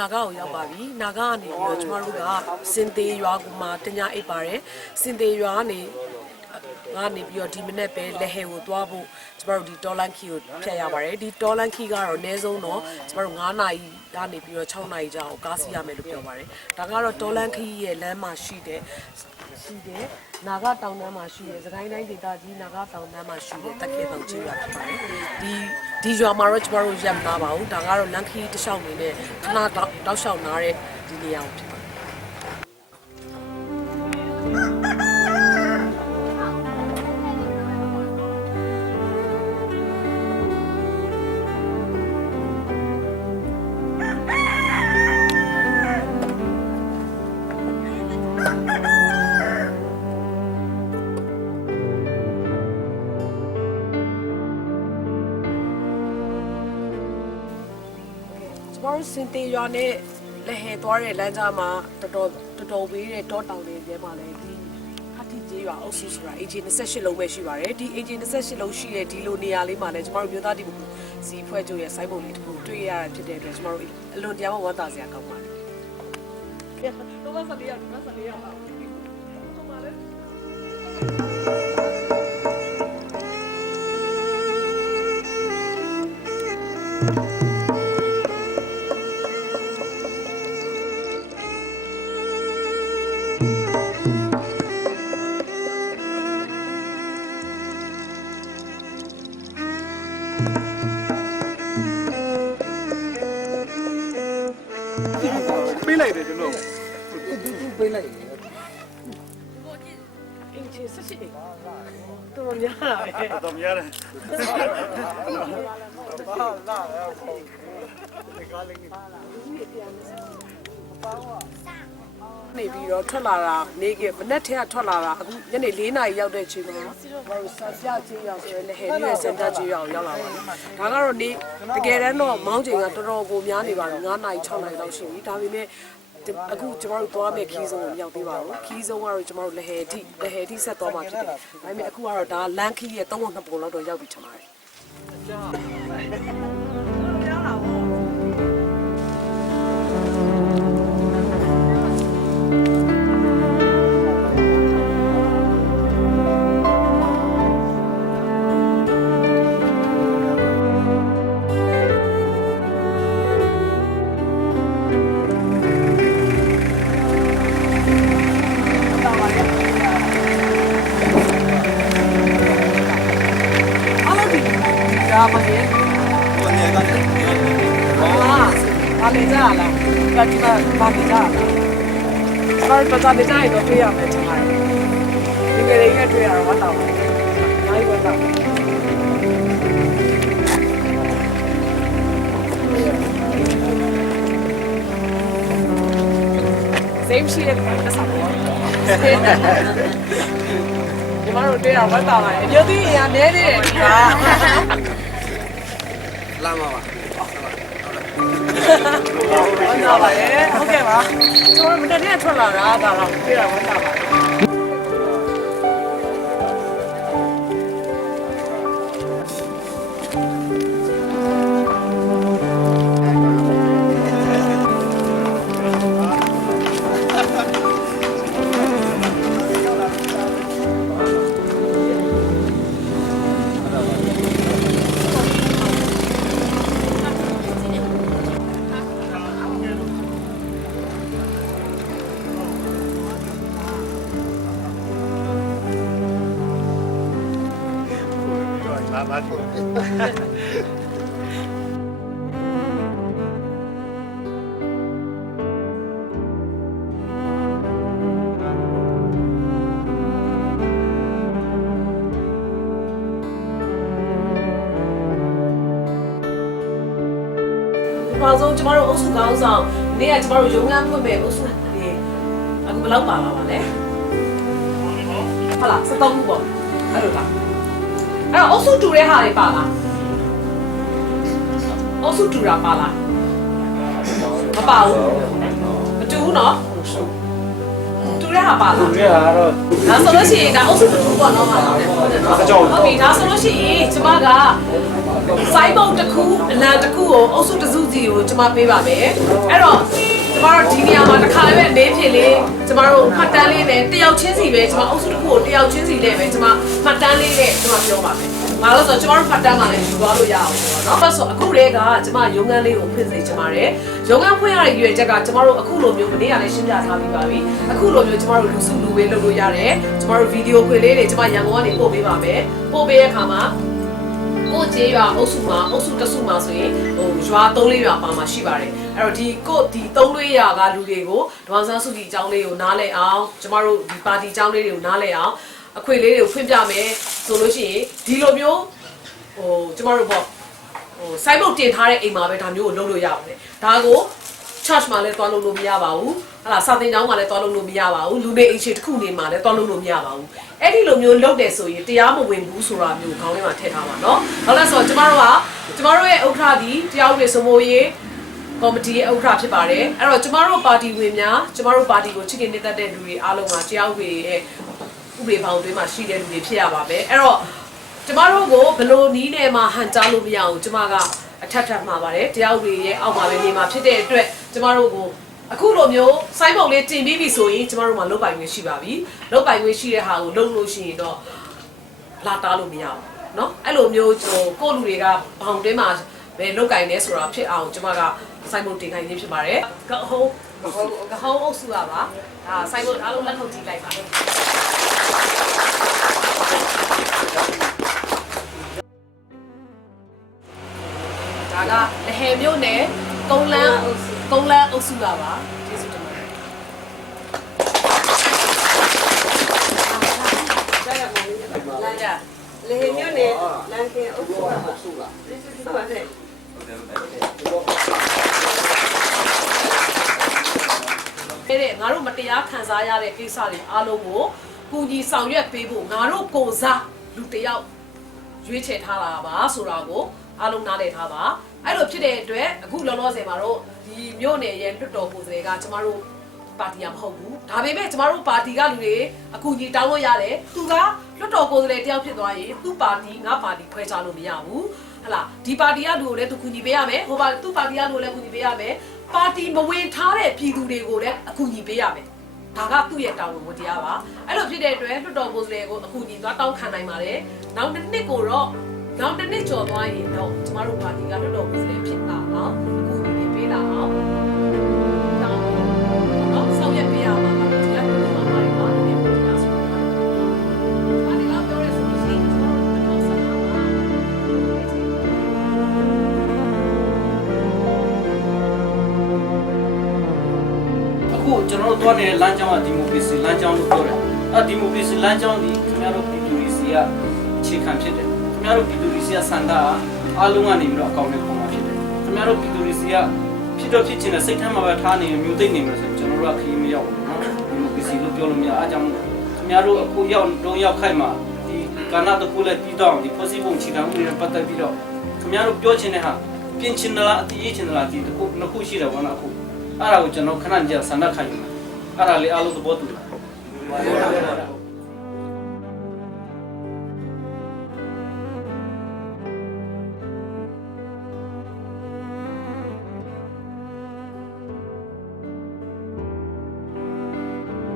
နာဂကိုရောက်ပါပြီနာဂကနေပြီးတော့ကျမတို့ကစင်သေးရွာကမှတ냐အိပ်ပါတယ်စင်သေးရွာကနေ ငါနေပြီးတော့ဒီမနေ့ပဲလက်ဟဲကိုသွားဖို့ကျမတို့ဒီတော်လန်ခီကိုဖျက်ရပါတယ်ဒီတော်လန်ခီကတော့အနည်းဆုံးတော့ကျမတို့9နာရီကနေပြီးတော့6နာရီကြာအောင်ကားစီးရမယ်လို့ပြောပါတယ်ဒါကတော့တော်လန်ခီရဲ့လမ်းမှာရှိတဲ့ရှိတဲ့နာဂတောင်တန်းမှာရှိတဲ့စကိုင်းတိုင်းဒေသကြီးနာဂတောင်တန်းမှာရှိတဲ့တက်ခဲတောင်ကြီးရွာဖြစ်ပါတယ်ဒီဒီရွာမှာတော့ကျမတို့ရပ်မနာပါဘူးဒါကတော့လန်ခီတစ်လျှောက်နေနဲ့ခဏတောက်တောက်လျှောက်နားတဲ့ဒီနေရာကိုဖြစ်ပါတယ် ကျမတို့စင်တေရွာနဲ့လက်ဟဲသွားတဲ့လမ်းကြားမှာတော်တော်တော်တော်ဝေးတဲ့တောတောင်တွေထဲမှာလည်းဒီဟာတီကျေးရွာအုပ်စုဆိုတာ AG 28လုံးပဲရှိပါတယ်ဒီ AG 28လုံးရှိတဲ့ဒီလိုနေရာလေးမှာလည်းကျမတို့မြို့သားတီဘူးစီဖွဲ့ချုပ်ရဲ့စိုင်းပုံလေးတစ်ခုတွေ့ရတာဖြစ်တဲ့အတွက်ကျမတို့အလွန်တရာမှဝမ်းသာစရာကောင်းပါတယ်တော့မဆလီယာမဆလီယာပါဟုတ်ပါလေပေး ပေးလိုက်အင်ချစ်စစ်စစ်တော်တော်များတာပဲတော့မရတယ်နေပြီးတော့ထွက်လာတာနေကမနေ့ထဲကထွက်လာတာအခုညနေ4နာရီရောက်တဲ့အချိန်မှာဘာလို့ဆန်ပြချင်းရောက်ဆိုရင်လည်းဟဲ့ပြီးဆန်ပြချင်းရောက်ရောက်လာပါတယ်ဒါကတော့နေတကယ်တမ်းတော့မောင်းချိန်ကတော်တော်ကိုများနေပါတယ်9နာရီ6နာရီလောက်ရှိပြီဒါပေမဲ့ အခုကျမတို့သွားမယ့်ခီးဆုံးကိုမရောက်သေးပါဘူးခီးဆုံးကတော့ကျမတို့လက်ဟဲထိလက်ဟဲထိဆက်သွားမှာဖြစ်တယ်ဒါပေမဲ့အခုကတော့ဒါလန်ခီးရဲ့3ပုံ2ပုံလောက်တော့ရောက်ပြီချင်ပါတယ် ဒါမှလည်းဟိုအနေကလည်းဟာပါလေကြလားဒါကပါလေကြလားဘာပတ်တာကြရတော့တွေ့ရမယ်ချင်ပါတယ်ဒီကလေးကတွေ့ရတော့ဝတ်တော့နိုင်ဝတ်တော့စိတ်ရှိတဲ့ပတ်စာပေါ်ဒီမှာတော့တွေ့ရဝတ်တော့ပါတယ်အမျိုးသမီးအရာနဲနေတယ်ဒီက လာမှာပါဝမ်းသာပါတယ်ဟုတ်ကဲ့ပါကျွန်တော်မနေ့ကထွက်လာတာဒါတော့ပြေးတာဝမ်းသာပါ လာလာဒီမှာဆုံးကျမတို့အုပ်စုကောင်းဆောင်နေ့ကကျမတို့ရုံးခန်းဖွင့်မဲ့အုပ်စုတွေအခုဘယ်လောက်ပါလာပါလဲဟုတ်လား73ခုပေါ့အဲ့လိုလား အဲ့တော့အုပ်စုတူတဲ့ဟာတွေပါလားအုပ်စုတူတာပါလားမပါဘူးမတူဘူးနော်တူတဲ့ဟာပါလားဒီဟာတော့ဒါဆိုလို့ရှိရင်ဒါအုပ်စုတစ်ခုပေါ့နော်ဟာဟုတ်တယ်ဟုတ်တယ်နော်ဟုတ်ပြီဒါဆိုလို့ရှိရင်ကျမကစိုင်းဘုတ်တစ်ခုအလံတစ်ခုကိုအုပ်စုတစ်စုစီကိုကျမပေးပါမယ်အဲ့တော့ ကျမတို့ဒီနေရာမှာတစ်ခါလည်းပဲအနေဖြင့်လေးကျမတို့မှတ်တမ်းလေးနဲ့တယောက်ချင်းစီပဲကျမအုပ်စုတစ်ခုကိုတယောက်ချင်းစီနဲ့ပဲကျမမှတ်တမ်းလေးနဲ့ကျမပြောပါမယ်။ဘာလို့ဆိုတော့ကျမတို့မှတ်တမ်းမှလည်းယူသွားလို့ရအောင်ပေါ့နော်။အဲ့ဆိုအခုတည်းကကျမရုံငန်းလေးကိုဖွင့်စေချင်ပါတယ်။ရုံငန်းဖွင့်ရတဲ့ရည်ရွယ်ချက်ကကျမတို့အခုလိုမျိုးမနေ့ကလည်းရှင်းပြထားပြီးပါပြီ။အခုလိုမျိုးကျမတို့လူစုလူဝေးလုပ်လို့ရတယ်။ကျမတို့ဗီဒီယိုခွေလေးတွေကျမရန်ကုန်ကနေပို့ပေးပါမယ်။ပို့ပေးတဲ့အခါမှာ ကိုကျေးရွာအုပ်စုမှာအုပ်စုတစ်စုမှာဆိုရင်ဟိုရွာ၃လေးရွာပါမှာရှိပါတယ်အဲ့တော့ဒီကိုဒီ၃လေးရွာကလူတွေကိုဒေါ်ဆန်းစုကြည်အကြောင်းလေးကိုနားလည်အောင်ကျမတို့ဒီပါတီအကြောင်းလေးတွေကိုနားလည်အောင်အခွေလေးတွေကိုဖွင့်ပြမယ်ဆိုလို့ရှိရင်ဒီလိုမျိုးဟိုကျမတို့ပေါ့ဟိုစိုက်ဘုတ်တင်ထားတဲ့အိမ်မှာပဲဒါမျိုးကိုလုပ်လို့ရပါတယ်ဒါကို charge မှာလည်းတွားလို့လို့မရပါဘူးဟလာစာသင်ကျောင်းမှာလည်းတွားလို့လို့မရပါဘူးလူနေအိမ်ရှိတစ်ခုနေမှာလည်းတွားလို့လို့မရပါဘူးအဲ့ဒီလိုမျိုးလုပ်တယ်ဆိုရင်တရားမဝင်ဘူးဆိုတာမျိုးခေါင်းထဲမှာထည့်ထားပါเนาะဟုတ်လားဆိုတော့ကျမတို့ကကျမတို့ရဲ့ဥက္ခရာဒီတရားဥပဒေစိုးမိုးရေးကော်မတီရဲ့ဥက္ခရာဖြစ်ပါတယ်အဲ့တော့ကျမတို့ပါတီဝင်များကျမတို့ပါတီကိုချစ်ခင်နေတတ်တဲ့လူတွေအားလုံးကတရားဥပဒေရဲ့ဥပဒေဘောင်တွင်းမှာရှိတဲ့လူတွေဖြစ်ရပါမယ်အဲ့တော့ကျမတို့ကိုဘယ်လိုနီးနဲ့မှဟန်ကြားလို့မရအောင်ကျမကအထက်ထပ်မှာပါတယ်တရားဥပဒေရဲ့အောက်မှာပဲနေမှာဖြစ်တဲ့အတွက် ကျမတို့ကိုအခုလိုမျိုးစိုင်းပုံလေးတင်ပြီးပြီဆိုရင်ကျမတို့မှာလုတ်ပိုင်ခွင့်ရှိပါပြီလုတ်ပိုင်ခွင့်ရှိတဲ့ဟာကိုလုပ်လို့ရှိရင်တော့လာတားလို့မရဘူးเนาะအဲ့လိုမျိုးဟိုကိုယ့်လူတွေကဘောင်တွင်းမှာပဲလုတ်ကင်နေဆိုတာဖြစ်အောင်ကျမကစိုင်းပုံတင်ခိုင်းခြင်းဖြစ်ပါတယ်ကဟုံးကဟုံးကဟုံးအုပ်စုကပါဒါစိုင်းပုံအားလုံးလက်ခုပ်ကြည့်လိုက်ပါဒါကလဟယ်မြို့နယ်ကုန်းလန်း ကုန်းလန်းအုပ်စုကပါကျေးဇူးတင်ပါတယ်လာကြလေမျိုးနဲ့လမ်းကင်းအုပ်စုပါပါစုလားဟုတ်ပါနဲ့တဲ့ငါတို့မတရားခံစားရတဲ့ကိစ္စတွေအားလုံးကိုကူညီဆောင်ရွက်ပေးဖို့ငါတို့ကိုယ်စားလူတစ်ယောက်ရွေးချယ်ထားတာပါဆိုတာကိုအားလုံးနားလည်ထားပါ အဲ့လိုဖြစ်တဲ့အတွက်အခုလောလောဆယ်မှာတော့ဒီမြို့နယ်ရဲ့လွတ်တော်ကိုယ်စားလှယ်ကကျမတို့ပါတီကမဟုတ်ဘူးဒါပေမဲ့ကျမတို့ပါတီကလူတွေအကူအညီတောင်းလို့ရတယ်သူကလွတ်တော်ကိုယ်စားလှယ်တယောက်ဖြစ်သွားရင်သူ့ပါတီငါပါတီခွဲခြားလို့မရဘူးဟလာဒီပါတီကလူကိုလည်းသူကူညီပေးရမယ်ဟိုပါသူ့ပါတီကလူကိုလည်းကူညီပေးရမယ်ပါတီမဝင်ထားတဲ့ပြည်သူတွေကိုလည်းအကူအညီပေးရမယ်ဒါကသူ့ရဲ့တာဝန်ဝတ္တရားပါအဲ့လိုဖြစ်တဲ့အတွက်လွတ်တော်ကိုယ်စားလှယ်ကိုအကူအညီသွားတောင်းခံနိုင်ပါတယ်နောက်တစ်နှစ်ကိုတော့ နောက်တစ်နှစ်ကျော်သွားရင်တော့ကျမတို့ပါတီကလွတ်တော်ကိုယ်စားလှယ်ဖြစ်လာအောင်အကူအညီတွေပေးလာအောင်တောင်းတော့ဆောင်ရွက်ပေးရမှာပါဒီကလူတွေမှာပါတယ်ကွာဒီလိုတရားဆိုတော့ပါတီကပြောရဲဆိုလို့ရှိရင်ကျမတို့ကတော့ဆက်လာပါအခုကျွန်တော်တို့သွားနေတဲ့လမ်းကြောင်းကဒီမိုကရေစီလမ်းကြောင်းလို့ပြောတယ်။အဲဒီမိုကရေစီလမ်းကြောင်းဒီခင်ဗျားတို့ပြည်သူတွေစီကအခြေခံဖြစ်တယ်။ ခင်ဗျားတို့ပြည်သူတွေစီကစန္ဒအားလုံးကနေပြီးတော့အကောင့်နဲ့ပုံမှာဖြစ်တယ်။ခင်ဗျားတို့ပြည်သူတွေစီကဖြစ်တော့ဖြစ်ချင်တဲ့စိတ်ထဲမှာပဲထားနေမျိုးသိနေမှာဆိုရင်ကျွန်တော်တို့ကခရီးမရောက်ဘူးနော်။ဒီမိုကရေစီလို့ပြောလို့မရအားကြောင့်ခင်ဗျားတို့အခုရောက်တော့ရောက်ခိုက်မှာဒီကဏ္ဍတစ်ခုလည်းပြီးတော့ဒီ possible ခြေခံမှုတွေနဲ့ပတ်သက်ပြီးတော့ခင်ဗျားတို့ပြောချင်တဲ့ဟာပြင်ချင်တယ်လားအတိအကျချင်တယ်လားဒီတစ်ခုနှစ်ခုရှိတယ်ဘောနော်အခုအဲ့ဒါကိုကျွန်တော်ခဏကြာဆန္ဒခံယူမယ်အဲ့ဒါလေးအားလုံးသဘောတူတယ်